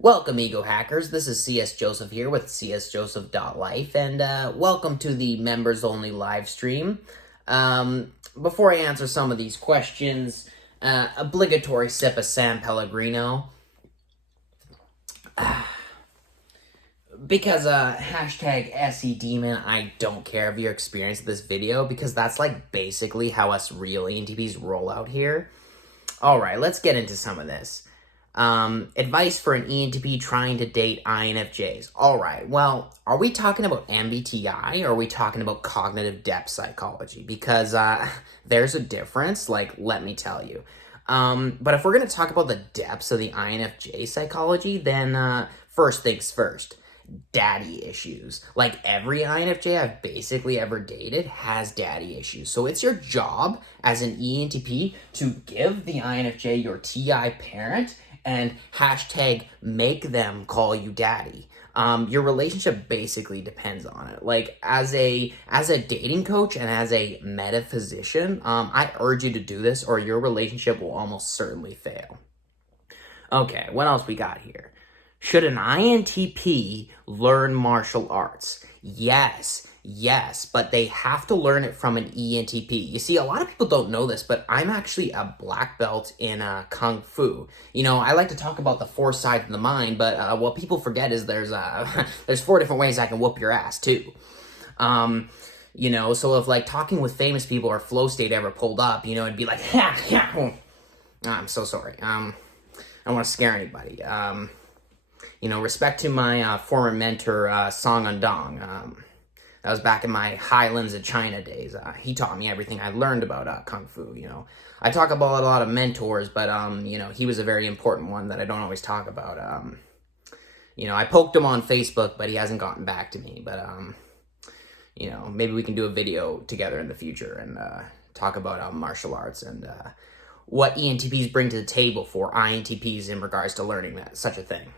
Welcome, Ego Hackers. This is CS Joseph here with csjoseph.life, and welcome to the members-only live stream. Before I answer some of these questions, obligatory sip of San Pellegrino. Because hashtag SE Demon, I don't care if you're experienced this video, because that's like basically how us real ENTPs roll out here. Alright, let's get into some of this. Advice for an ENTP trying to date INFJs. Alright, well, are we talking about MBTI or are we talking about cognitive depth psychology? Because there's a difference, like, let me tell you. But if we're going to talk about the depths of the INFJ psychology, then first things first. Daddy issues. Like every INFJ I've basically ever dated has daddy issues. So it's your job as an ENTP to give the INFJ your TI parent and hashtag make them call you daddy. Your relationship basically depends on it. Like as a dating coach and as a metaphysician, I urge you to do this or your relationship will almost certainly fail. Okay, what else we got here? Should an INTP learn martial arts? Yes, but they have to learn it from an ENTP. You see, a lot of people don't know this, but I'm actually a black belt in Kung Fu. You know, I like to talk about the four sides of the mind, but what people forget is there's 4 different ways I can whoop your ass, too. You know, so if, like, talking with famous people or flow state ever pulled up, you know, it'd be like, I'm so sorry. I don't want to scare anybody. You know, respect to my former mentor, Song Undong. That was back in my Highlands of China days. He taught me everything I learned about Kung Fu, you know. I talk about a lot of mentors, but, you know, he was a very important one that I don't always talk about. You know, I poked him on Facebook, but he hasn't gotten back to me. But, you know, maybe we can do a video together in the future and talk about martial arts and what ENTPs bring to the table for INTPs in regards to learning such a thing.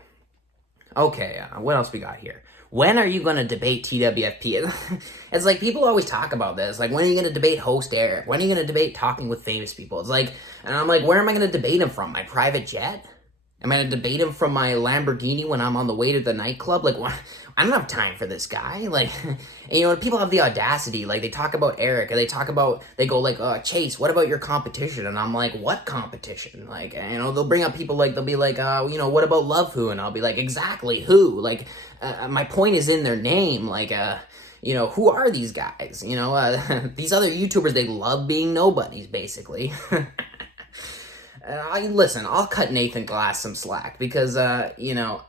Okay, what else we got here? When are you going to debate TWFP? It's like people always talk about this. Like, when are you going to debate host Eric? When are you going to debate talking with famous people? It's like, and I'm like, where am I going to debate him from? My private jet? Am I going to debate him from my Lamborghini when I'm on the way to the nightclub? Like, what? I don't have time for this guy. Like, and, you know, people have the audacity. Like, they talk about Eric, and they go like, Chase, what about your competition? And I'm like, what competition? Like, you know, they'll bring up people like, they'll be like, you know, what about Love Who? And I'll be like, exactly who? Like, my point is in their name. Like, you know, who are these guys? You know, these other YouTubers, they love being nobodies, basically. Listen, I'll cut Nathan Glass some slack because, you know,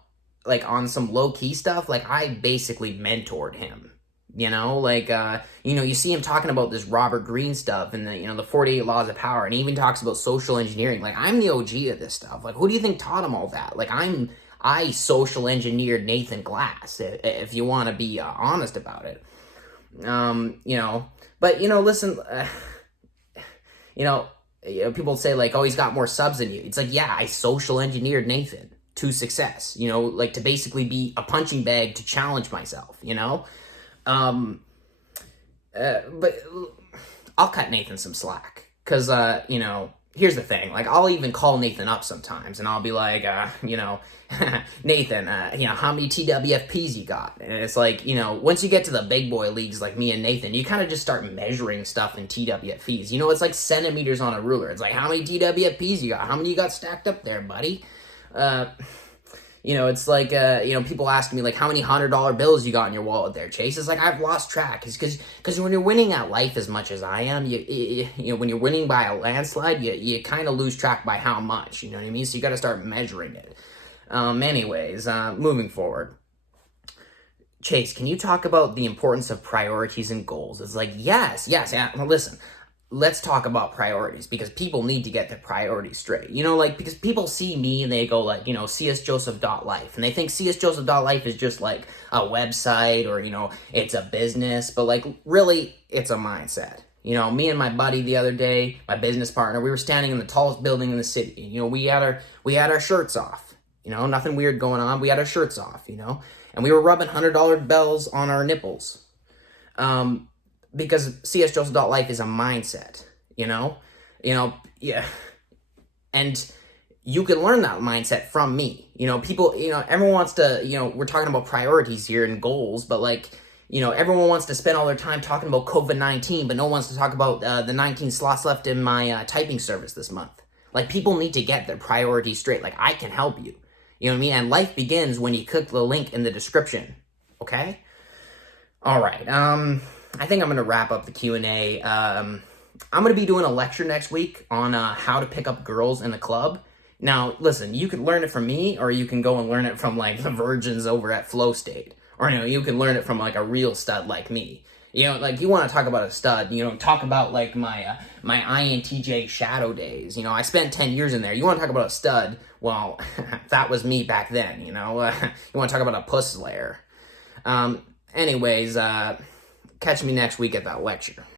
like on some low-key stuff, like I basically mentored him, you know, like, you know, you see him talking about this Robert Greene stuff and the, you know, the 48 Laws of Power, and he even talks about social engineering. Like, I'm the OG of this stuff. Like, who do you think taught him all that? Like, I social engineered Nathan Glass, if you want to be honest about it. You know, but, you know, listen, you know, people say like, oh, he's got more subs than you. It's like, yeah, I social engineered Nathan to success, you know, like to basically be a punching bag to challenge myself, you know? But I'll cut Nathan some slack because, you know, here's the thing. Like, I'll even call Nathan up sometimes and I'll be like, you know, Nathan, you know, how many TWFPs you got? And it's like, you know, once you get to the big boy leagues like me and Nathan, you kind of just start measuring stuff in TWFPs. You know, it's like centimeters on a ruler. It's like, how many TWFPs you got? How many you got stacked up there, buddy? You know, it's like, you know, people ask me, like, how many $100 bills you got in your wallet there, Chase? It's like, I've lost track. It's because when you're winning at life as much as I am, you know, when you're winning by a landslide, you kind of lose track by how much, you know what I mean? So you got to start measuring it. Anyways, moving forward. Chase, can you talk about the importance of priorities and goals? It's like, yes, yeah. Well, listen, let's talk about priorities because people need to get their priorities straight. You know, like, because people see me and they go like, you know, csjoseph.life, and they think csjoseph.life is just like a website or, you know, it's a business, but like really it's a mindset. You know, me and my buddy the other day, my business partner, we were standing in the tallest building in the city. You know, we had our shirts off. You know, nothing weird going on. We had our shirts off, you know, and we were rubbing $100 bills on our nipples. Because csjoseph.life is a mindset, you know, yeah. And you can learn that mindset from me. People, everyone wants to, we're talking about priorities here and goals, but like, everyone wants to spend all their time talking about COVID-19, but no one wants to talk about the 19 slots left in my typing service this month. Like, people need to get their priorities straight. Like, I can help you. You know what I mean? And life begins when you click the link in the description. Okay? All right. I think I'm going to wrap up the Q&A. I'm going to be doing a lecture next week on how to pick up girls in the club. Now, listen, you can learn it from me, or you can go and learn it from, like, the virgins over at Flow State. Or, you can learn it from, like, a real stud like me. Like, you want to talk about a stud, talk about, like, my INTJ shadow days. I spent 10 years in there. You want to talk about a stud? Well, that was me back then, you want to talk about a puss slayer. Anyways, catch me next week at that lecture.